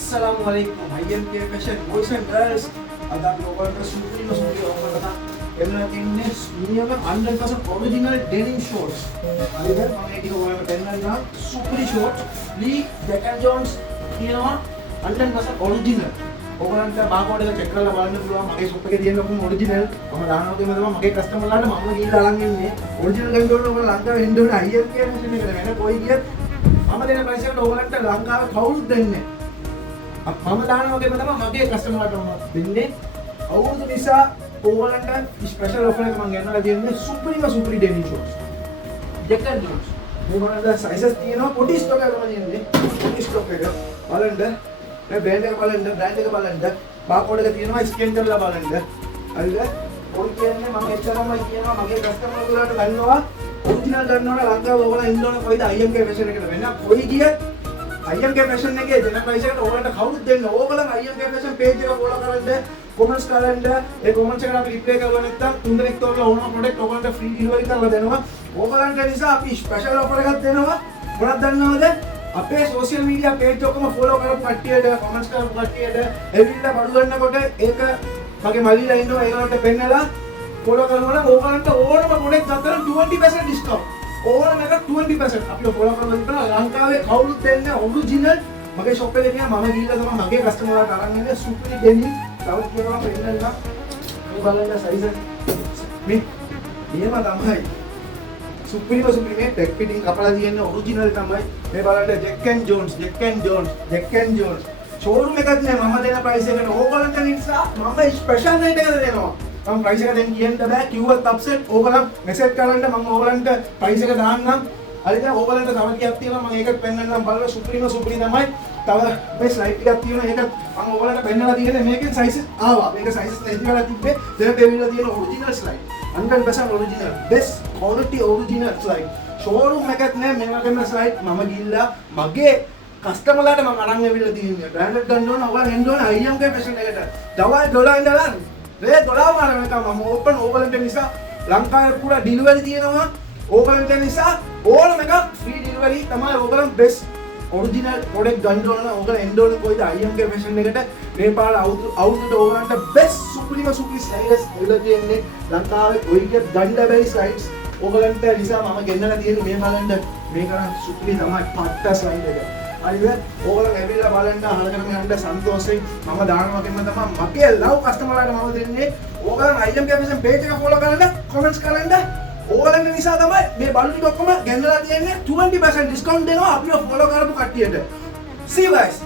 Assalamualaikum. IMK Fashion boys and girls. අද අපි ඔයගොල්ලන්ට සුපිරිම ඔෆර් එකක් එන්න තියෙන්නේ මිනිමම් 100% ඔරිජිනල් ඩෙනිම් ෂෝට්ස්. හරිද? මම ඒක ඔයගොල්ලන්ට පෙන්නන්නම්. සුපිරි ෂෝට්ස් ලී ජැක් ඇන්ඩ් ජෝන්ස් කියනවා 100% ඔරිජිනල්. ඔයගොල්ලන්ට බාකෝඩ් එක චෙක් කරලා බලන්න පුළුවන්. මගේ ෂොප් එකේ තියෙන ලොකුම ඔරිජිනල්. මම දානවා කියම තමයි මගේ කස්ටමර්ලාට මම ගිහලා අරන් ඉන්නේ. ඔරිජිනල් ගන්න ඕන ඔයගොල්ලෝ ලංකාවේ එන්න ඕන IMK Fashion එකට වෙන කොයි ගියත් මම දෙන ප්‍රයිස් එකට ඔයගොල්ලන්ට ලංකාවේ කවුරුත් දෙන්නේ නැහැ. මම දානවා වගේම තමයි මගේ කස්ටමර්ලාට උනත් දෙන්නේ. අවුරුදු නිසා ඕගොල්ලන්ට ස්පෙෂල් ඔෆර් එක මම ගෙනල්ලා තියෙන්නේ සුපිරි denim shorts. Jack and Jones. මේගොල්ලන්ට සයිසස් තියෙනවා පොඩි ස්ටොක් එකක් තමයි තියෙන්නේ. පොඩි ස්ටොක් එක. බලන්න. මේ බ්‍රෑන්ඩ් එක බලන්න. බාකෝඩ් එක තියෙනවා ස්කෑන් කරලා බලන්න. හරිද? ඔය කියන්නේ මම එච්චරම කියනවා මගේ කස්ටමර්ලාට ගන්නවා ඔරිජිනල් ගන්නවනම් ලංකාවේ ඕගොල්ලෝ ඉන්න ඕන කොයිද IMK Fashion එකට වෙන කොයි ගියත් IMK Fashion එකේ දෙන ප්‍රයිස් එකට ඕගොල්ලන්ට කවුරුත් දෙන්න ඕගොල්ලන් IMK Fashion page එක follow කරන්න comments කරන්න ඒ comments එකට අපි reply කරුවා නැත්නම් 3 දෙනෙක් තෝරලා ඕනම product ඕගොල්ලන්ට free delivery කරලා දෙනවා ඕගොල්ලන්ට නිසා අපි special offer එකක් දෙනවා මොනවද දන්නවද අපේ social media page ඔක්කොම follow කරපු කට්ටියට comments කරපු කට්ටියට එවිල්ලා බඩු ගන්නකොට ඒක මගේ මල්ලිලා ඉන්නවා ඒගොල්ලන්ට පෙන්නලා follow කරනවා නම් ඕගොල්ලන්ට ඕනම product ගත්තම 20% discount ඕනම එක 20% අපි follow කරලා ඉන්නවා ලංකාවේ කවුරුත් දෙන්නේ ඔරිජිනල් මගේ shop එකේ තියෙන මම ගිහිල්ලා තමයි මගේ කස්ටමර්ලාට අරන් ඉන්නේ සුපිරි ඩෙනිම් තවත් කියනවා පෙන්නන්න මේ බලන්න සයිස් මේ එහෙම තමයි සුපිරිම මේ ටෙක් ෆිටින් කපලා තියෙන ඔරිජිනල් තමයි මේ බලන්න ජැක් ඇන්ඩ් ජෝන්ස් ෂෝරූම් එකක් නෑ මම දෙන ප්‍රයිස් එකට ඕගොල්ලන්ට නිසා මම ස්පෙෂල් රේට් එකකට දෙනවා මම ප්‍රයිස් එක දැන් කියන්න බෑ කිව්වත් අප්සෙට් ඕගොල්ලන් මෙසේජ් කරන්න මම ඕගොල්ලන්ට ප්‍රයිස් එක දාන්නම් හරිද ඕගොල්ලන්ට තව ටිකක් තියෙනවා මම ඒකට පෙන්නන්නම් බලන්න සුපිරිම තමයි තව මේ ස්ලයිඩ් ටිකක් තියෙනවා ඒක මම ඕගොල්ලන්ට පෙන්නලා තියෙන්නේ මේකෙන් සයිසස් ආවා මේක සයිසස් නැති වෙලා තිබ්බේ දැන් පෙන්නලා තියෙන original slide 100% original best quality original slide showroom එකක් නෑ මේ වගේම ස්ලයිඩ් මම ගිහිල්ලා මගේ කස්ටමර්ලාට මම අරන් ඇවිල්ලා තියෙන්නේ බ්‍රෑන්ඩඩ් ගන්න ඕන ඔයාලා එන්න ඕන IMK Fashion එකට දවල් 12 ඉඳලා රේ 12 මාර වෙනකම් මම ඕපන් ඕගොල්ලන්ට නිසා ලංකාවේ පුරා ඩිලිවරි තියෙනවා ඕගොල්ලන්ට නිසා ඕනම එකක් ෆ්‍රී ඩිලිවරි තමයි ඕගොල්ලන් බෙස්ට් ඔරිජිනල් ප්‍රොඩක්ට් ගන්න ඕන නම් ඕගොල්ලන් එන්න ඕන කොයිද IMK Fashion එකට මේ පාර අවුරුද්දට ඕගොල්ලන්ට බෙස්ට් සුපිරිම ස්ලයිඩර්ස් එල්ල තියෙන්නේ ලංකාවේ කොයිද ගන්න බැරි ස්ලයිඩ්ස් ඕගොල්ලන්ට නිසා මම ගෙන්නලා තියෙන්නේ මේ බලන්න මේක සුපිරි තමයි පට්ට ස්ලයිඩ් එක හරිද ඕගොල්ලෝ ඇවිල්ලා බලන්න අහලකරම යන්න සන්තෝෂයෙන් මම දානවා වගේම තමයි මගේ ලව් කස්ටමර්ලාට මම දෙන්නේ ඕගොල්ලෝ IMK Fashion page එක follow කරන්න comments කරන්න ඕගොල්ලන්ගේ නිසා තමයි මේ බල්ලු ටික ඔක්කොම ගෙන්නලා තියෙන්නේ 20% discount දෙනවා අපිව follow කරපු කට්ටියට see you guys